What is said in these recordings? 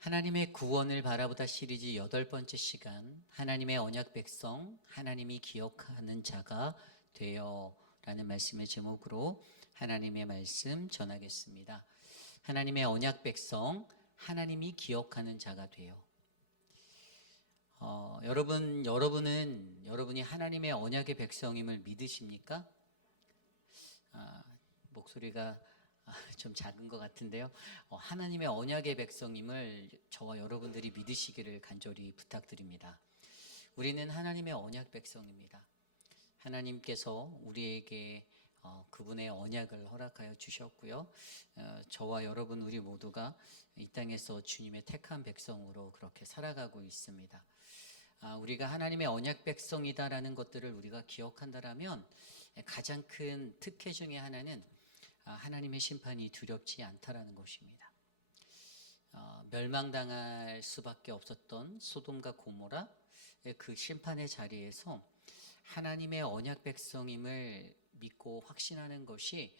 하나님의 구원을 바라보다 시리즈 8번째 시간, 하나님의 언약 백성, 하나님이 기억하는 자가 되어 라는 말씀의 제목으로 하나님의 말씀 전하겠습니다. 하나님의 언약 백성, 하나님이 기억하는 자가 되어. 여러분이 하나님의 언약의 백성임을 믿으십니까? 목소리가 좀 작은 것 같은데요. 하나님의 언약의 백성임을 저와 여러분들이 믿으시기를 간절히 부탁드립니다. 우리는 하나님의 언약 백성입니다. 하나님께서 우리에게 그분의 언약을 허락하여 주셨고요. 저와 여러분 우리 모두가 이 땅에서 주님의 택한 백성으로 그렇게 살아가고 있습니다. 우리가 하나님의 언약 백성이다라는 것들을 우리가 기억한다라면 가장 큰 특혜 중에 하나는 하나님의 심판이 두렵지 않다라는 것입니다. 멸망당할 수밖에 없었던 소돔과 고모라 그 심판의 자리에서 하나님의 언약 백성임을 믿고 확신하는 것이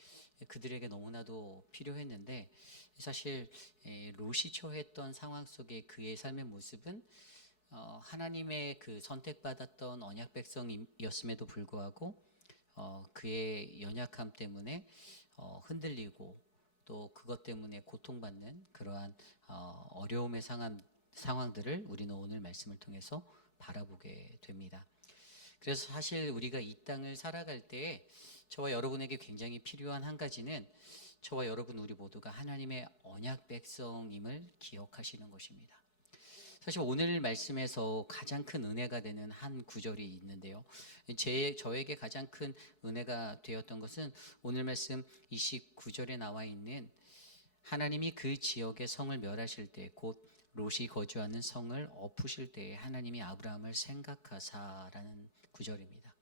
그들에게 너무나도 필요했는데, 사실 롯이 처했던 상황 속에 그의 삶의 모습은 하나님의 그 선택받았던 언약 백성이었음에도 불구하고 그의 연약함 때문에 흔들리고 또 그것 때문에 고통받는 그러한 어려움의 상황들을 우리는 오늘 말씀을 통해서 바라보게 됩니다. 그래서 사실 우리가 이 땅을 살아갈 때에 저와 여러분에게 굉장히 필요한 한 가지는 저와 여러분 우리 모두가 하나님의 언약 백성임을 기억하시는 것입니다. 사실 오늘 말씀에서 가장 큰 은혜가 되는 한 구절이 있는데요. 저에게 가장 큰 은혜가 되었던 것은 오늘 말씀 29절에 나와 있는 하나님이 그 지역의 성을 멸하실 때 곧 롯이 거주하는 성을 엎으실 때에 하나님이 아브라함을 생각하사라는 구절입니다.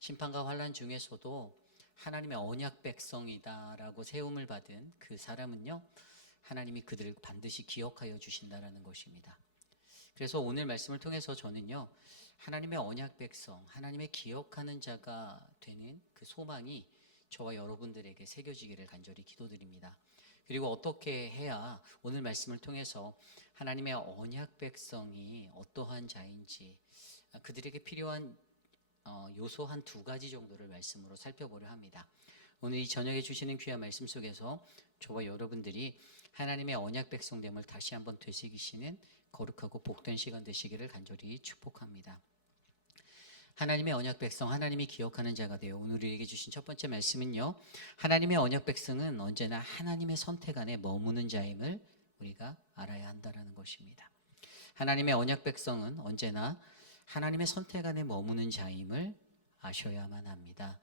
심판과 환난 중에서도 하나님의 언약 백성이다라고 세움을 받은 그 사람은요, 하나님이 그들을 반드시 기억하여 주신다라는 것입니다. 그래서 오늘 말씀을 통해서 저는요, 하나님의 언약 백성, 하나님의 기억하는 자가 되는 그 소망이 저와 여러분들에게 새겨지기를 간절히 기도드립니다. 그리고 어떻게 해야 오늘 말씀을 통해서 하나님의 언약 백성이 어떠한 자인지 그들에게 필요한 요소 한 2가지 정도를 말씀으로 살펴보려 합니다. 오늘 이 저녁에 주시는 귀한 말씀 속에서 저와 여러분들이 하나님의 언약 백성됨을 다시 한번 되새기시는 거룩하고 복된 시간 되시기를 간절히 축복합니다. 하나님의 언약 백성, 하나님이 기억하는 자가 되어 오늘 우리에게 주신 첫 번째 말씀은요, 하나님의 언약 백성은 언제나 하나님의 선택 안에 머무는 자임을 우리가 알아야 한다는 것입니다. 하나님의 언약 백성은 언제나 하나님의 선택 안에 머무는 자임을 아셔야만 합니다.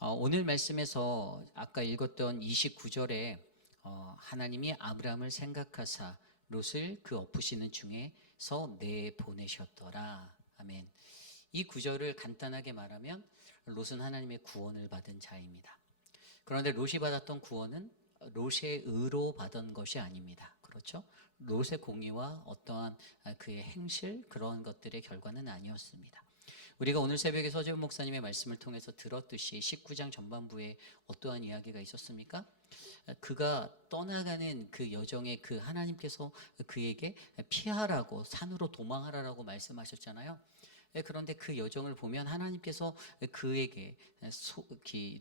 오늘 말씀에서 아까 읽었던 29절에 하나님이 아브라함을 생각하사 롯을 그 엎으시는 중에서 내보내셨더라. 아멘. 이 구절을 간단하게 말하면 롯은 하나님의 구원을 받은 자입니다. 그런데 롯이 받았던 구원은 롯의 의로 받은 것이 아닙니다. 그렇죠? 롯의 공의와 어떠한 그의 행실, 그런 것들의 결과는 아니었습니다. 우리가 오늘 새벽에 서재훈 목사님의 말씀을 통해서 들었듯이 19장 전반부에 어떠한 이야기가 있었습니까? 그가 떠나가는 그 여정에 그 하나님께서 그에게 피하라고, 산으로 도망하라고 말씀하셨잖아요. 그런데 그 여정을 보면 하나님께서 그에게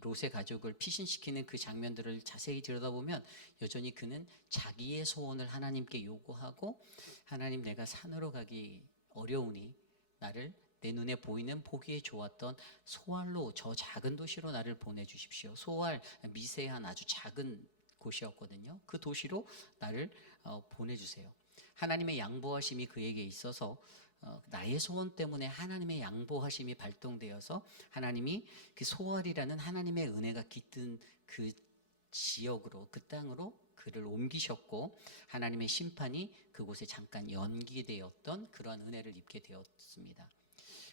롯의 가족을 피신시키는 그 장면들을 자세히 들여다보면 여전히 그는 자기의 소원을 하나님께 요구하고, 하나님, 내가 산으로 가기 어려우니 나를 내 눈에 보이는 보기에 좋았던 소알로, 저 작은 도시로 나를 보내주십시오. 소알, 미세한 아주 작은 곳이었거든요. 그 도시로 나를 보내주세요. 하나님의 양보하심이 그에게 있어서 나의 소원 때문에 하나님의 양보하심이 발동되어서 하나님이 그 소알이라는 하나님의 은혜가 깃든 그 지역으로, 그 땅으로 그를 옮기셨고, 하나님의 심판이 그곳에 잠깐 연기되었던 그러한 은혜를 입게 되었습니다.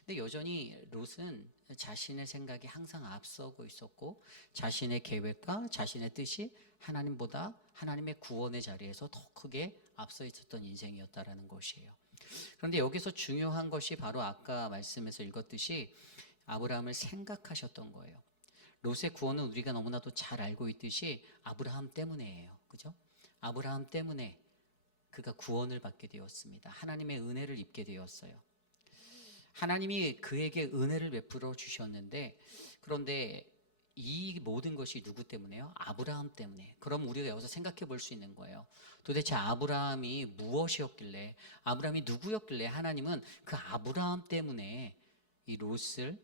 근데 여전히 롯은 자신의 생각이 항상 앞서고 있었고, 자신의 계획과 자신의 뜻이 하나님보다 하나님의 구원의 자리에서 더 크게 앞서 있었던 인생이었다라는 것이에요. 그런데 여기서 중요한 것이 바로 아까 말씀에서 읽었듯이 아브라함을 생각하셨던 거예요. 롯의 구원은 우리가 너무나도 잘 알고 있듯이 아브라함 때문에예요. 그죠? 아브라함 때문에 그가 구원을 받게 되었습니다. 하나님의 은혜를 입게 되었어요. 하나님이 그에게 은혜를 베풀어 주셨는데, 그런데 이 모든 것이 누구 때문에요? 아브라함 때문에. 그럼 우리가 여기서 생각해 볼 수 있는 거예요. 도대체 아브라함이 무엇이었길래, 아브라함이 누구였길래 하나님은 그 아브라함 때문에 이 롯을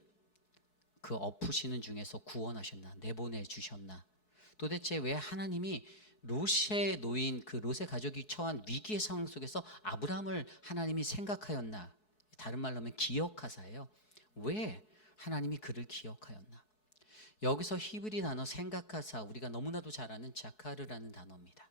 그 엎으시는 중에서 구원하셨나, 내보내 주셨나? 도대체 왜 하나님이 롯에 놓인 그 롯의 가족이 처한 위기의 상황 속에서 아브라함을 하나님이 생각하였나? 다른 말로 하면 기억하사예요. 왜 하나님이 그를 기억하였나? 여기서 히브리 단어 생각하사, 우리가 너무나도 잘 아는 자카르라는 단어입니다.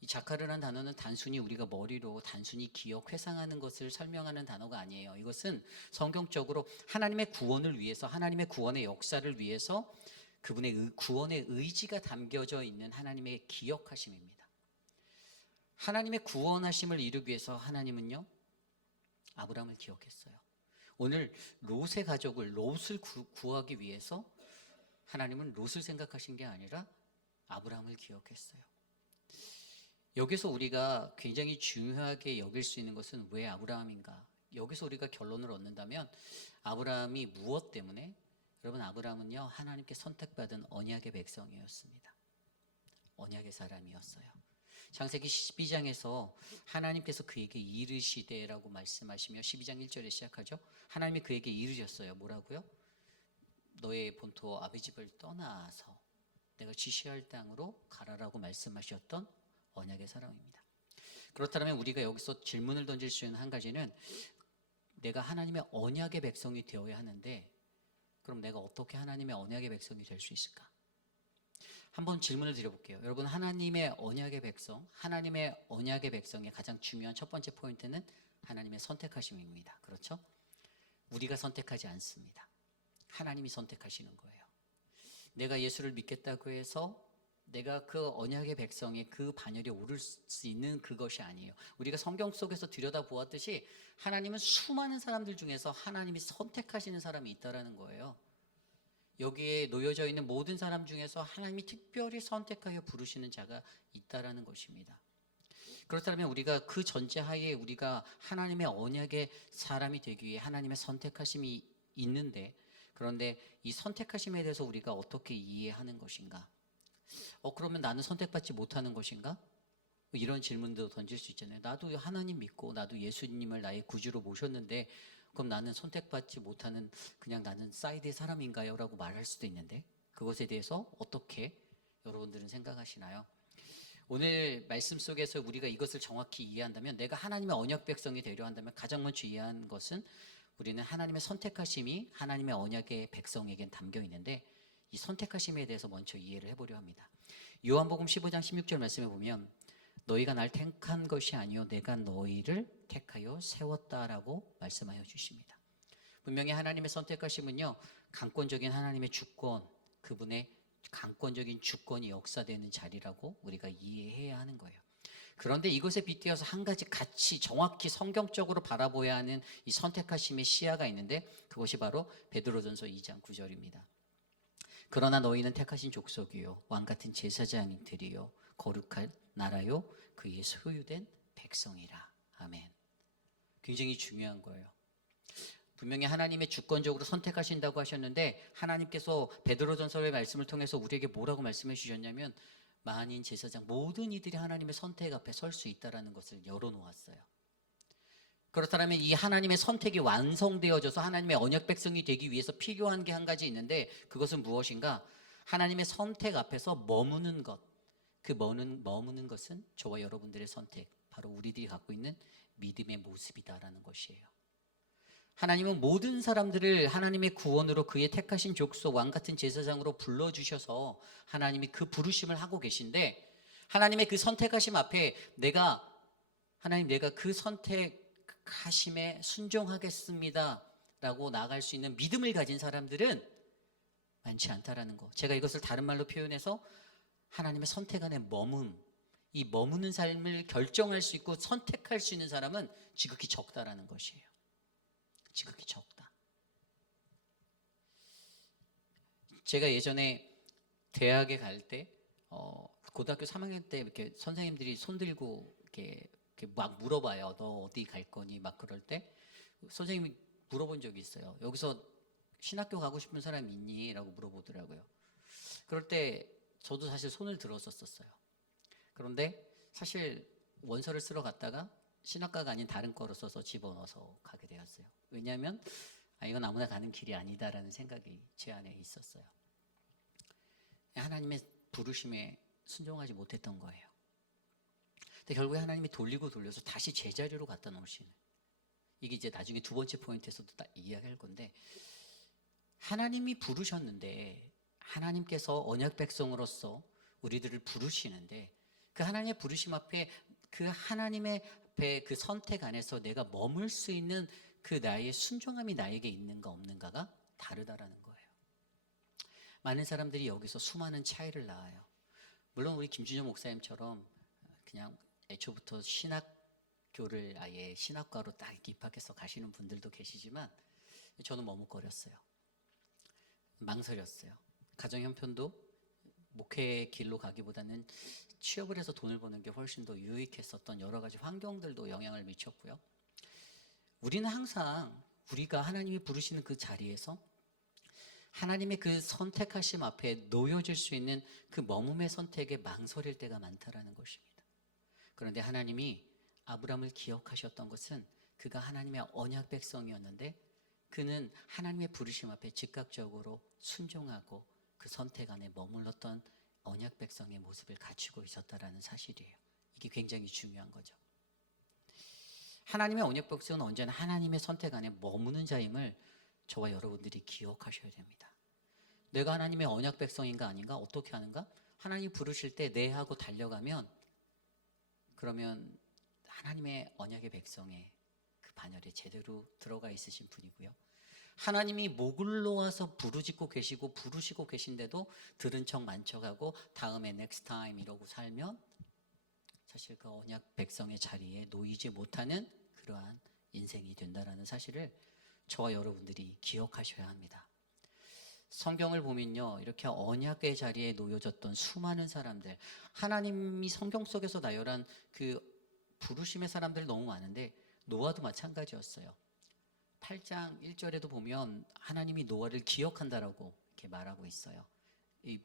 이 자카르라는 단어는 단순히 우리가 머리로 단순히 기억, 회상하는 것을 설명하는 단어가 아니에요. 이것은 성경적으로 하나님의 구원을 위해서, 하나님의 구원의 역사를 위해서 그분의 구원의 의지가 담겨져 있는 하나님의 기억하심입니다. 하나님의 구원하심을 이루기 위해서 하나님은요, 아브라함을 기억했어요. 오늘 롯의 가족을, 롯을 구하기 위해서 하나님은 롯을 생각하신 게 아니라 아브라함을 기억했어요. 여기서 우리가 굉장히 중요하게 여길 수 있는 것은 왜 아브라함인가? 여기서 우리가 결론을 얻는다면 아브라함이 무엇 때문에? 여러분, 아브라함은요, 하나님께 선택받은 언약의 백성이었습니다. 언약의 사람이었어요. 창세기 12장에서 하나님께서 그에게 이르시되라고 말씀하시며 12장 1절에 시작하죠. 하나님이 그에게 이르셨어요. 뭐라고요? 너의 본토 아비집을 떠나서 내가 지시할 땅으로 가라라고 말씀하셨던 언약의 사람입니다. 그렇다면 우리가 여기서 질문을 던질 수 있는 한 가지는, 내가 하나님의 언약의 백성이 되어야 하는데 그럼 내가 어떻게 하나님의 언약의 백성이 될 수 있을까? 한번 질문을 드려볼게요. 여러분, 하나님의 언약의 백성, 하나님의 언약의 백성의 가장 중요한 첫 번째 포인트는 하나님의 선택하심입니다. 그렇죠? 우리가 선택하지 않습니다. 하나님이 선택하시는 거예요. 내가 예수를 믿겠다고 해서 내가 그 언약의 백성의 그 반열에 오를 수 있는 그것이 아니에요. 우리가 성경 속에서 들여다보았듯이 하나님은 수많은 사람들 중에서 하나님이 선택하시는 사람이 있다라는 거예요. 여기에 놓여져 있는 모든 사람 중에서 하나님이 특별히 선택하여 부르시는 자가 있다라는 것입니다. 그렇다면 우리가 그 전제하에 우리가 하나님의 언약의 사람이 되기 위해 하나님의 선택하심이 있는데, 그런데 이 선택하심에 대해서 우리가 어떻게 이해하는 것인가? 그러면 나는 선택받지 못하는 것인가? 이런 질문도 던질 수 있잖아요. 나도 하나님 믿고 나도 예수님을 나의 구주로 모셨는데 그럼 나는 선택받지 못하는 그냥 나는 사이드의 사람인가요? 라고 말할 수도 있는데, 그것에 대해서 어떻게 여러분들은 생각하시나요? 오늘 말씀 속에서 우리가 이것을 정확히 이해한다면, 내가 하나님의 언약 백성이 되려 한다면 가장 먼저 이해하는 것은, 우리는 하나님의 선택하심이 하나님의 언약의 백성에겐 담겨 있는데 이 선택하심에 대해서 먼저 이해를 해보려 합니다. 요한복음 15장 16절 말씀에 보면, 너희가 날 택한 것이 아니요 내가 너희를 택하여 세웠다라고 말씀하여 주십니다. 분명히 하나님의 선택하심은요, 강권적인 하나님의 주권, 그분의 강권적인 주권이 역사되는 자리라고 우리가 이해해야 하는 거예요. 그런데 이것에 빗대어서 한 가지 같이 정확히 성경적으로 바라봐야 하는 이 선택하심의 시야가 있는데, 그것이 바로 베드로전서 2장 9절입니다. 그러나 너희는 택하신 족속이요 왕같은 제사장들이요 거룩한 나라요 그의 소유된 백성이라. 아멘. 굉장히 중요한 거예요. 분명히 하나님의 주권적으로 선택하신다고 하셨는데, 하나님께서 베드로전서의 말씀을 통해서 우리에게 뭐라고 말씀해 주셨냐면, 만인 제사장 모든 이들이 하나님의 선택 앞에 설 수 있다라는 것을 열어놓았어요. 그렇다면 이 하나님의 선택이 완성되어져서 하나님의 언약 백성이 되기 위해서 필요한 게 한 가지 있는데, 그것은 무엇인가? 하나님의 선택 앞에서 머무는 것. 그 머무는 것은 저와 여러분들의 선택, 바로 우리들이 갖고 있는 믿음의 모습이다라는 것이에요. 하나님은 모든 사람들을 하나님의 구원으로 그의 택하신 족속 왕같은 제사장으로 불러주셔서 하나님이 그 부르심을 하고 계신데, 하나님의 그 선택하심 앞에 하나님 내가 그 선택하심에 순종하겠습니다 라고 나아갈 수 있는 믿음을 가진 사람들은 많지 않다라는 거. 제가 이것을 다른 말로 표현해서 하나님의 선택 안에 이 머무는 삶을 결정할 수 있고 선택할 수 있는 사람은 지극히 적다라는 것이에요. 지극히 적다. 제가 예전에 대학에 갈 때, 고등학교 3학년 때 이렇게 선생님들이 손 들고 이렇게 이렇게 막 물어봐요. 너 어디 갈 거니? 막 그럴 때 선생님이 물어본 적이 있어요. 여기서 신학교 가고 싶은 사람 있니? 라고 물어보더라고요. 그럴 때 저도 사실 손을 들었었어요. 그런데 사실 원서를 쓰러 갔다가 신학과가 아닌 다른 과로 써서 집어넣어서 가게 되었어요. 왜냐하면 이건 아무나 가는 길이 아니다라는 생각이 제 안에 있었어요. 하나님의 부르심에 순종하지 못했던 거예요. 근데 결국에 하나님이 돌리고 돌려서 다시 제자리로 갖다 놓으시는, 이게 이제 나중에 두 번째 포인트에서도 딱 이야기할 건데, 하나님이 부르셨는데, 하나님께서 언약 백성으로서 우리들을 부르시는데, 그 하나님의 부르심 앞에, 그 하나님의 앞에 그 선택 안에서 내가 머물 수 있는 그 나의 순종함이 나에게 있는가 없는가가 다르다라는 거예요. 많은 사람들이 여기서 수많은 차이를 낳아요. 물론 우리 김준현 목사님처럼 그냥 애초부터 신학교를 아예 신학과로 딱 입학해서 가시는 분들도 계시지만, 저는 머뭇거렸어요. 망설였어요. 가정 형편도 목회의 길로 가기보다는 취업을 해서 돈을 버는 게 훨씬 더 유익했었던 여러 가지 환경들도 영향을 미쳤고요. 우리는 항상 우리가 하나님이 부르시는 그 자리에서 하나님의 그 선택하심 앞에 놓여질 수 있는 그 머금의 선택에 망설일 때가 많다라는 것입니다. 그런데 하나님이 아브라함을 기억하셨던 것은 그가 하나님의 언약 백성이었는데, 그는 하나님의 부르심 앞에 즉각적으로 순종하고 그 선택 안에 머물렀던 언약 백성의 모습을 갖추고 있었다라는 사실이에요. 이게 굉장히 중요한 거죠. 하나님의 언약 백성은 언제나 하나님의 선택 안에 머무는 자임을 저와 여러분들이 기억하셔야 됩니다. 내가 하나님의 언약 백성인가 아닌가? 어떻게 하는가? 하나님이 부르실 때 네 하고 달려가면, 그러면 하나님의 언약의 백성의 그 반열에 제대로 들어가 있으신 분이고요. 하나님이 목을 놓아서 부르짖고 계시고 부르시고 계신데도 들은 척 만척하고 다음에 next time 이러고 살면 사실 그 언약 백성의 자리에 놓이지 못하는 그러한 인생이 된다라는 사실을 저와 여러분들이 기억하셔야 합니다. 성경을 보면요, 이렇게 언약의 자리에 놓여졌던 수많은 사람들, 하나님이 성경 속에서 나열한 그 부르심의 사람들 너무 많은데 노아도 마찬가지였어요. 8장 1절에도 보면 하나님이 노아를 기억한다라고 이렇게 말하고 있어요.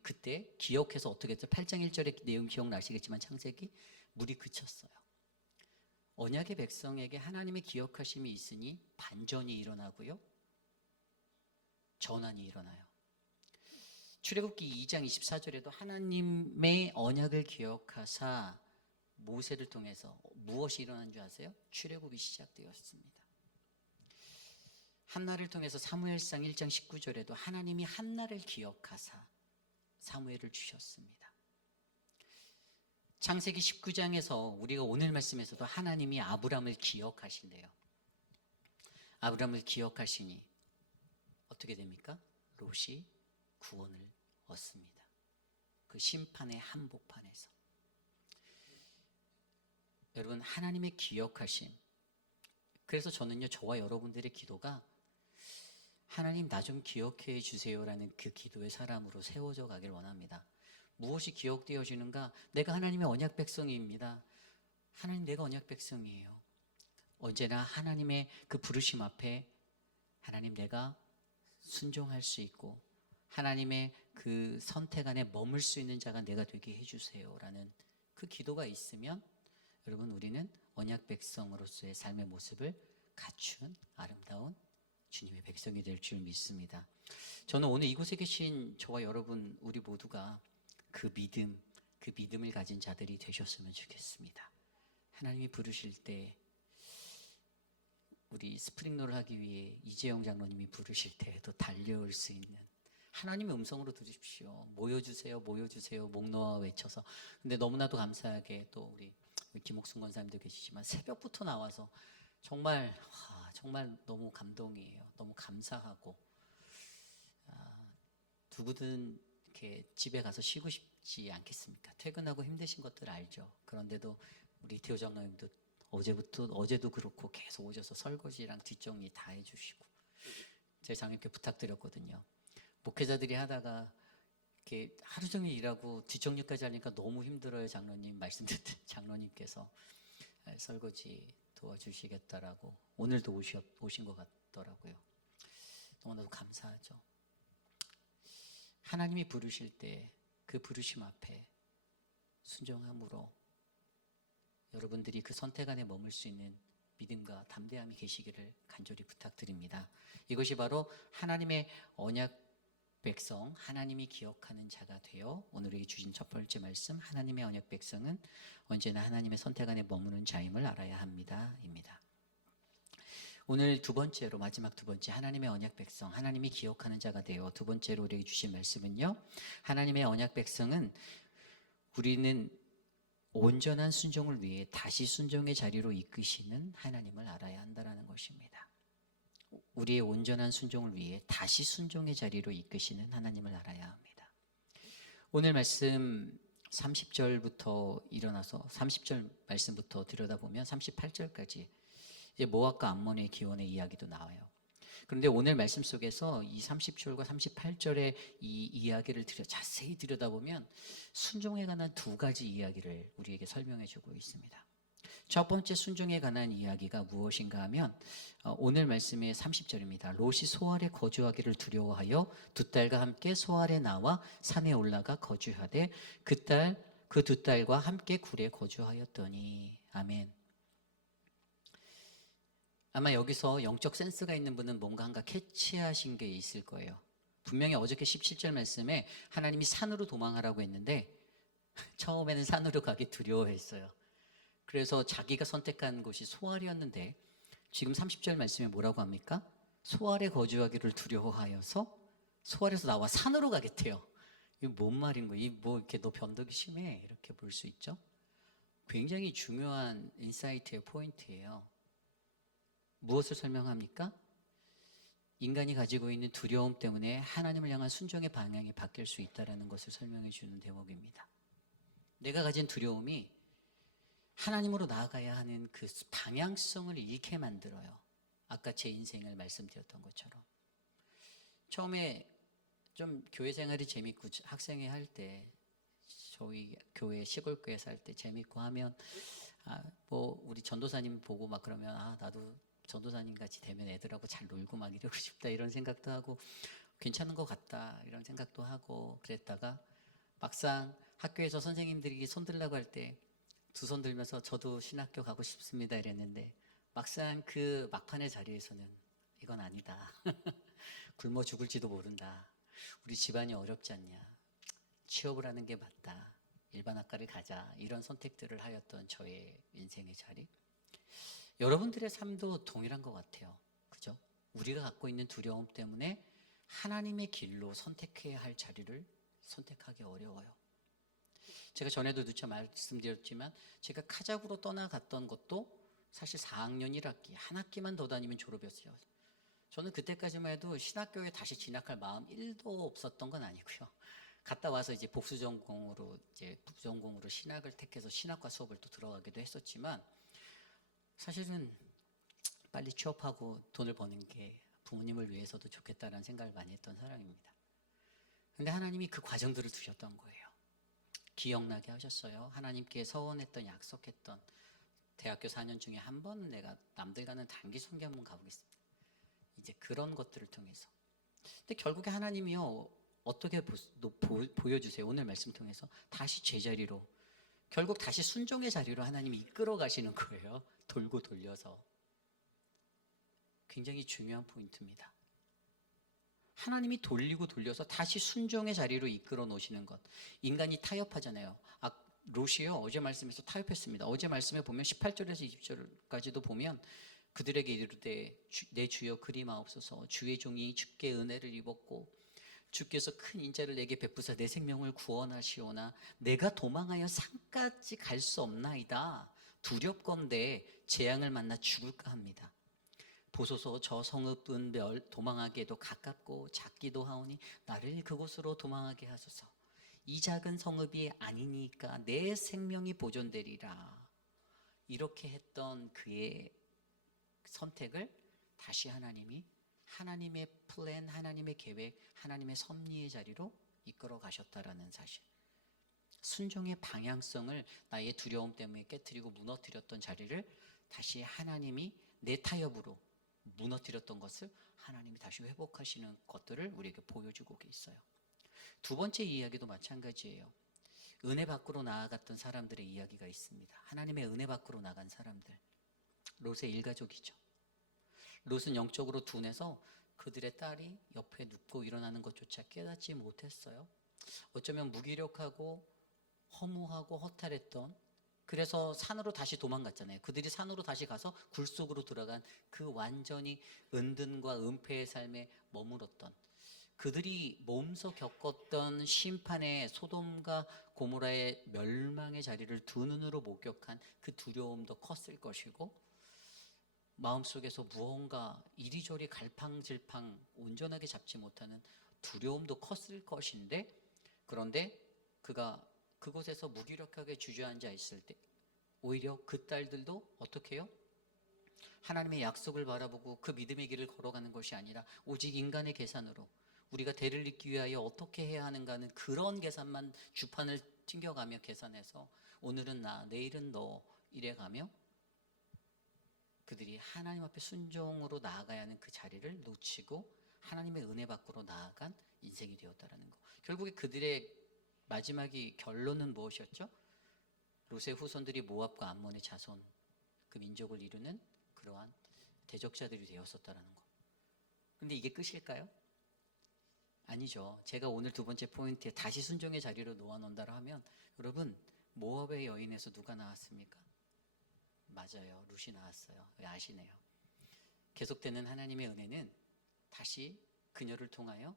그때 기억해서 어떻게 했죠? 8장 1절의 내용 기억나시겠지만 창세기 물이 그쳤어요. 언약의 백성에게 하나님의 기억하심이 있으니 반전이 일어나고요, 전환이 일어나요. 출애굽기 2장 24절에도 하나님의 언약을 기억하사 모세를 통해서 무엇이 일어난 줄 아세요? 출애굽이 시작되었습니다. 한나를 통해서 사무엘상 1장 19절에도 하나님이 한나를 기억하사 사무엘을 주셨습니다. 창세기 19장에서 우리가 오늘 말씀에서도 하나님이 아브람을 기억하신대요. 아브람을 기억하시니 어떻게 됩니까? 롯이 구원을 얻습니다. 그 심판의 한복판에서. 여러분, 하나님의 기억하심. 그래서 저는요, 저와 여러분들의 기도가 하나님 나 좀 기억해 주세요라는 그 기도의 사람으로 세워져 가길 원합니다. 무엇이 기억되어지는가? 내가 하나님의 언약 백성입니다. 하나님, 내가 언약 백성이에요. 언제나 하나님의 그 부르심 앞에 하나님, 내가 순종할 수 있고 하나님의 그 선택 안에 머물 수 있는 자가 내가 되게 해주세요라는 그 기도가 있으면, 여러분, 우리는 언약 백성으로서의 삶의 모습을 갖춘 아름다운 주님의 백성이 될 줄 믿습니다. 저는 오늘 이곳에 계신 저와 여러분 우리 모두가 그 믿음을 가진 자들이 되셨으면 좋겠습니다. 하나님이 부르실 때, 우리 스프링롤을 하기 위해 이재영 장로님이 부르실 때도 달려올 수 있는 하나님의 음성으로 들으십시오. 모여주세요, 모여주세요, 목 놓아 외쳐서. 근데 너무나도 감사하게 또 우리 김옥순 권사님도 계시지만 새벽부터 나와서 정말 너무 감동이에요. 너무 감사하고, 누구든 이렇게 집에 가서 쉬고 싶지 않겠습니까? 퇴근하고 힘드신 것들 알죠. 그런데도 우리 태호 장로님도 어제도 그렇고 계속 오셔서 설거지랑 뒷정리 다 해주시고, 제 장님께 부탁드렸거든요. 목회자들이 하다가 이렇게 하루 종일 일하고 뒷정리까지 하니까 너무 힘들어요, 장로님. 말씀 듣던 장로님께서 설거지 도와주시겠다라고 오늘도 오신 것 같더라고요. 너무나도 감사하죠. 하나님이 부르실 때 그 부르심 앞에 순종함으로 여러분들이 그 선택 안에 머물 수 있는 믿음과 담대함이 계시기를 간절히 부탁드립니다. 이것이 바로 하나님의 언약 백성, 하나님이 기억하는 자가 되어 오늘에게 주신 첫 번째 말씀, 하나님의 언약 백성은 언제나 하나님의 선택 안에 머무는 자임을 알아야 합니다. 입니다. 오늘 두 번째로, 마지막 두 번째, 하나님의 언약 백성, 하나님이 기억하는 자가 되어 두 번째로 우리에게 주신 말씀은요, 하나님의 언약 백성은 우리는 온전한 순종을 위해 다시 순종의 자리로 이끄시는 하나님을 알아야 한다는 것입니다. 우리의 온전한 순종을 위해 다시 순종의 자리로 이끄시는 하나님을 알아야 합니다. 오늘 말씀 30절부터 일어나서 30절 말씀부터 들여다보면 38절까지 이제 모압과 암몬의 기원의 이야기도 나와요. 그런데 오늘 말씀 속에서 이 30절과 38절의 이 이야기를 자세히 들여다보면 순종에 관한 두 가지 이야기를 우리에게 설명해 주고 있습니다. 첫 번째 순종에 관한 이야기가 무엇인가 하면 오늘 말씀의 30절입니다. 롯이 소알에 거주하기를 두려워하여 두 딸과 함께 소알에 나와 산에 올라가 거주하되 그 두 딸과 함께 굴에 거주하였더니. 아멘. 아마 여기서 영적 센스가 있는 분은 뭔가 한가 캐치하신 게 있을 거예요. 분명히 어저께 17절 말씀에 하나님이 산으로 도망하라고 했는데 처음에는 산으로 가기 두려워했어요. 그래서 자기가 선택한 곳이 소알이었는데 지금 30절 말씀에 뭐라고 합니까? 소알에 거주하기를 두려워하여서 소알에서 나와 산으로 가겠대요. 이게 뭔 말인 거예요? 뭐 이렇게 너 변덕이 심해 이렇게 볼 수 있죠. 굉장히 중요한 인사이트의 포인트예요. 무엇을 설명합니까? 인간이 가지고 있는 두려움 때문에 하나님을 향한 순종의 방향이 바뀔 수 있다는 것을 설명해 주는 대목입니다. 내가 가진 두려움이 하나님으로 나아가야 하는 그 방향성을 잃게 만들어요. 아까 제 인생을 말씀드렸던 것처럼. 처음에 좀 교회 생활이 재밌고 학생회 할 때 저희 교회 시골교회 살 때 재밌고 하면 뭐 우리 전도사님 보고 막 그러면 나도 전도사님 같이 되면 애들하고 잘 놀고 막 이러고 싶다 이런 생각도 하고 괜찮은 것 같다 이런 생각도 하고 그랬다가 막상 학교에서 선생님들이 손 들라고 할 때 두 손 들면서 저도 신학교 가고 싶습니다 이랬는데 막상 그 막판의 자리에서는 이건 아니다. 굶어 죽을지도 모른다. 우리 집안이 어렵지 않냐. 취업을 하는 게 맞다. 일반 학과를 가자. 이런 선택들을 하였던 저의 인생의 자리. 여러분들의 삶도 동일한 것 같아요. 그죠? 우리가 갖고 있는 두려움 때문에 하나님의 길로 선택해야 할 자리를 선택하기 어려워요. 제가 전에도 누차 말씀드렸지만 제가 카자쿠로 떠나갔던 것도 사실 4학년 1학기, 한 학기만 더 다니면 졸업이었어요. 저는 그때까지만 해도 신학교에 다시 진학할 마음 1도 없었던 건 아니고요. 갔다 와서 이제 복수전공으로 부전공으로 신학을 택해서 신학과 수업을 또 들어가기도 했었지만 사실은 빨리 취업하고 돈을 버는 게 부모님을 위해서도 좋겠다라는 생각을 많이 했던 사람입니다. 근데 하나님이 그 과정들을 두셨던 거예요. 기억나게 하셨어요. 하나님께 서원했던 약속했던 대학교 4년 중에 한 번은 내가 남들과는 단기 선교 한번 가보겠습니다. 이제 그런 것들을 통해서. 근데 결국에 하나님이요 어떻게 보여주세요? 오늘 말씀 통해서 다시 제자리로 결국 다시 순종의 자리로 하나님이 이끌어 가시는 거예요. 돌고 돌려서. 굉장히 중요한 포인트입니다. 하나님이 돌리고 돌려서 다시 순종의 자리로 이끌어 놓으시는 것. 인간이 타협하잖아요. 롯이요 어제 말씀에서 타협했습니다. 어제 말씀에 보면 18절에서 20절까지도 보면 그들에게 이르되 내 주여 그리마옵소서. 주의 종이 주께 은혜를 입었고 주께서 큰 인자를 내게 베푸사 내 생명을 구원하시오나 내가 도망하여 산까지 갈 수 없나이다. 두렵건대 재앙을 만나 죽을까 합니다. 보소서 저 성읍은 도망하기에도 가깝고 작기도 하오니 나를 그곳으로 도망하게 하소서. 이 작은 성읍이 아니니까 내 생명이 보존되리라. 이렇게 했던 그의 선택을 다시 하나님이 하나님의 플랜, 하나님의 계획, 하나님의 섭리의 자리로 이끌어 가셨다라는 사실. 순종의 방향성을 나의 두려움 때문에 깨뜨리고 무너뜨렸던 자리를 다시 하나님이 내 타협으로 무너뜨렸던 것을 하나님이 다시 회복하시는 것들을 우리에게 보여주고 있어요. 두 번째 이야기도 마찬가지예요. 은혜 밖으로 나아갔던 사람들의 이야기가 있습니다. 하나님의 은혜 밖으로 나간 사람들, 롯의 일가족이죠. 롯은 영적으로 둔해서 그들의 딸이 옆에 눕고 일어나는 것조차 깨닫지 못했어요. 어쩌면 무기력하고 허무하고 허탈했던, 그래서 산으로 다시 도망갔잖아요. 그들이 산으로 다시 가서 굴 속으로 들어간 그 완전히 은둔과 은폐의 삶에 머물렀던, 그들이 몸소 겪었던 심판의 소돔과 고모라의 멸망의 자리를 두 눈으로 목격한 그 두려움도 컸을 것이고, 마음속에서 무언가 이리저리 갈팡질팡 온전하게 잡지 못하는 두려움도 컸을 것인데, 그런데 그가 그곳에서 무기력하게 주저앉아 있을 때 오히려 그 딸들도 어떻게 해요? 하나님의 약속을 바라보고 그 믿음의 길을 걸어가는 것이 아니라 오직 인간의 계산으로 우리가 대를 잇기 위하여 어떻게 해야 하는가는 그런 계산만 주판을 튕겨가며 계산해서 오늘은 나, 내일은 너 이래가며 그들이 하나님 앞에 순종으로 나아가야 하는 그 자리를 놓치고 하나님의 은혜 밖으로 나아간 인생이 되었다라는 거. 결국에 그들의 마지막이 결론은 무엇이었죠? 롯의 후손들이 모압과 암몬의 자손, 그 민족을 이루는 그러한 대적자들이 되었었다라는 거. 근데 이게 끝일까요? 아니죠. 제가 오늘 두 번째 포인트에 다시 순종의 자리로 놓아놓는다라 하면, 여러분, 모압의 여인에서 누가 나왔습니까? 맞아요. 룻이 나왔어요. 왜 아시네요. 계속되는 하나님의 은혜는 다시 그녀를 통하여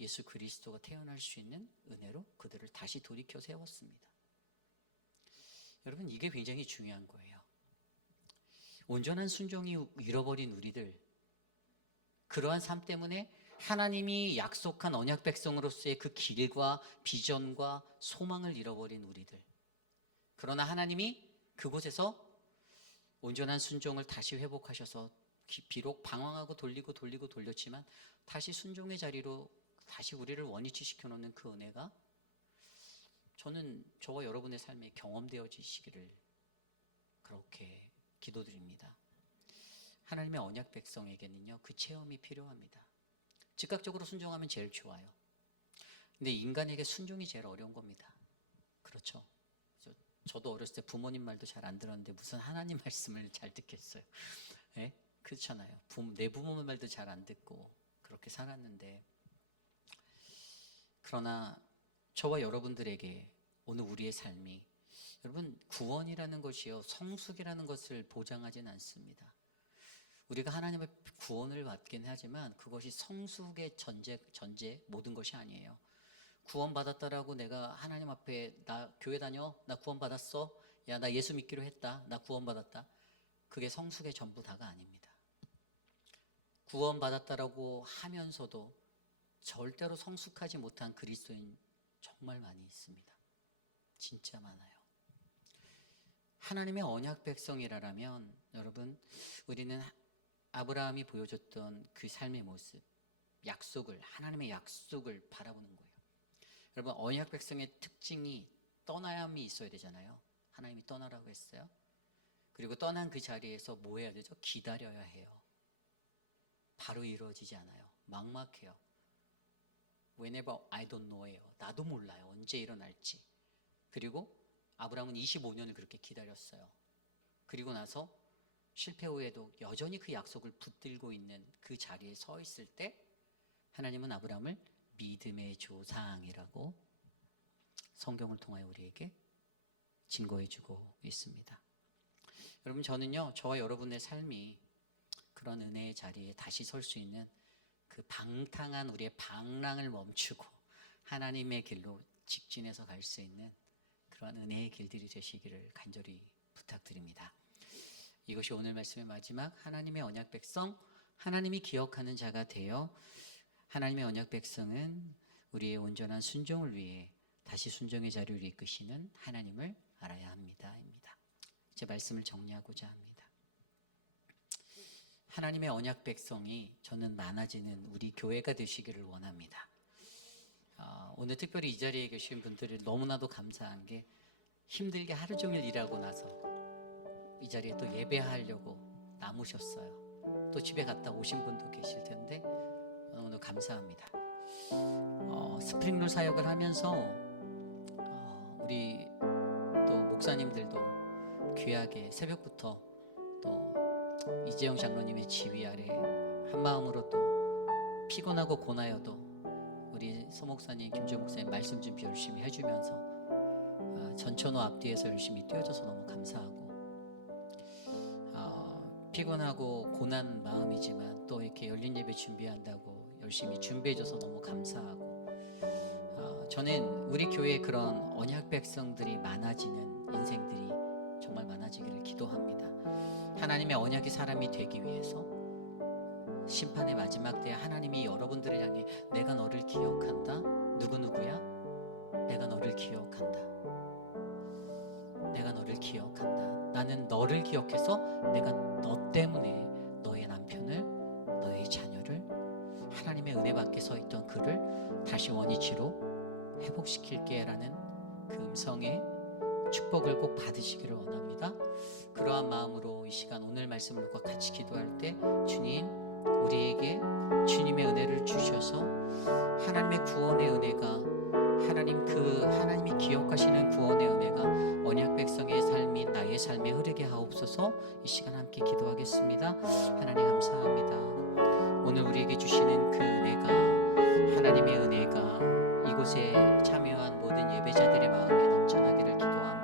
예수 그리스도가 태어날 수 있는 은혜로 그들을 다시 돌이켜 세웠습니다. 여러분, 이게 굉장히 중요한 거예요. 온전한 순종이 잃어버린 우리들, 그러한 삶 때문에 하나님이 약속한 언약 백성으로서의 그 길과 비전과 소망을 잃어버린 우리들, 그러나 하나님이 그곳에서 온전한 순종을 다시 회복하셔서 비록 방황하고 돌렸지만 다시 순종의 자리로 다시 우리를 원위치 시켜놓는 그 은혜가 저는 저와 여러분의 삶에 경험되어지시기를 그렇게 기도드립니다. 하나님의 언약 백성에게는요, 그 체험이 필요합니다. 즉각적으로 순종하면 제일 좋아요. 근데 인간에게 순종이 제일 어려운 겁니다. 그렇죠? 저도 어렸을 때 부모님 말도 잘 안 들었는데 무슨 하나님 말씀을 잘 듣겠어요. 네? 그렇잖아요. 내 부모 말도 잘 안 듣고 그렇게 살았는데, 그러나 저와 여러분들에게 오늘 우리의 삶이, 여러분, 구원이라는 것이요, 성숙이라는 것을 보장하진 않습니다. 우리가 하나님의 구원을 받긴 하지만 그것이 성숙의 전제 모든 것이 아니에요. 구원받았다라고 내가 하나님 앞에 나 교회 다녀, 나 구원받았어, 야 나 예수 믿기로 했다, 나 구원받았다, 그게 성숙의 전부 다가 아닙니다. 구원받았다라고 하면서도 절대로 성숙하지 못한 그리스도인 정말 많이 있습니다. 진짜 많아요. 하나님의 언약 백성이라면 여러분, 우리는 아브라함이 보여줬던 그 삶의 모습, 하나님의 약속을 바라보는 거예요. 여러분, 언약 백성의 특징이 떠나야함이 있어야 되잖아요. 하나님이 떠나라고 했어요. 그리고 떠난 그 자리에서 뭐 해야 되죠? 기다려야 해요. 바로 이루어지지 않아요. 막막해요. Whenever I don't know예요. 나도 몰라요. 언제 일어날지. 그리고 아브라함은 25년을 그렇게 기다렸어요. 그리고 나서 실패 후에도 여전히 그 약속을 붙들고 있는 그 자리에 서 있을 때 하나님은 아브라함을 믿음의 조상이라고 성경을 통하여 우리에게 증거해주고 있습니다. 여러분, 저는요, 저와 여러분의 삶이 그런 은혜의 자리에 다시 설 수 있는 그 방탕한 우리의 방랑을 멈추고 하나님의 길로 직진해서 갈 수 있는 그런 은혜의 길들이 되시기를 간절히 부탁드립니다. 이것이 오늘 말씀의 마지막, 하나님의 언약 백성, 하나님이 기억하는 자가 되어 하나님의 언약 백성은 우리의 온전한 순종을 위해 다시 순종의 자리를 이끄시는 하나님을 알아야 합니다. 제 말씀을 정리하고자 합니다. 하나님의 언약 백성이 저는 많아지는 우리 교회가 되시기를 원합니다. 오늘 특별히 이 자리에 계신 분들이 너무나도 감사한 게 힘들게 하루 종일 일하고 나서 이 자리에 또 예배하려고 남으셨어요. 또 집에 갔다 오신 분도 계실 텐데 너무너무 감사합니다. 스프링롤 사역을 하면서 우리 또 목사님들도 귀하게 새벽부터 또 이재영 장로님의 지휘 아래 한 마음으로 또 피곤하고 고나여도 우리 서목사님, 김주호 목사님 말씀 준비 열심히 해주면서 전천후 앞뒤에서 열심히 뛰어줘서 너무 감사하고 피곤하고 고난 마음이지만 또 이렇게 열린 예배 준비한다고 열심히 준비해줘서 너무 감사하고 저는 우리 교회에 그런 언약 백성들이 많아지는 인생들이 정말 많아지기를 기도합니다. 하나님의 언약의 사람이 되기 위해서 심판의 마지막 때에 하나님이 여러분들을 향해 내가 너를 기억한다. 누구누구야? 내가 너를 기억한다. 내가 너를 기억한다. 나는 너를 기억해서 내가 너 때문에 너의 남편을, 너의 자녀를 하나님의 은혜 밖에 서 있던 그를 다시 원위치로 회복시킬게 라는 그 음성의 축복을 꼭 받으시기를 원합니다. 그러한 마음으로 이 시간 오늘 말씀을 놓고 같이 기도할 때 주님 우리에게 주님의 은혜를 주셔서 하나님의 구원의 은혜가 하나님이 기억하시는 구원의 은혜가 언약 백성의 삶인 나의 삶에 흐르게 하옵소서. 이 시간 함께 기도하겠습니다. 하나님 감사합니다. 오늘 우리에게 주시는 그 은혜가 하나님의 은혜가 이곳에 참여한 모든 예배자들의 마음에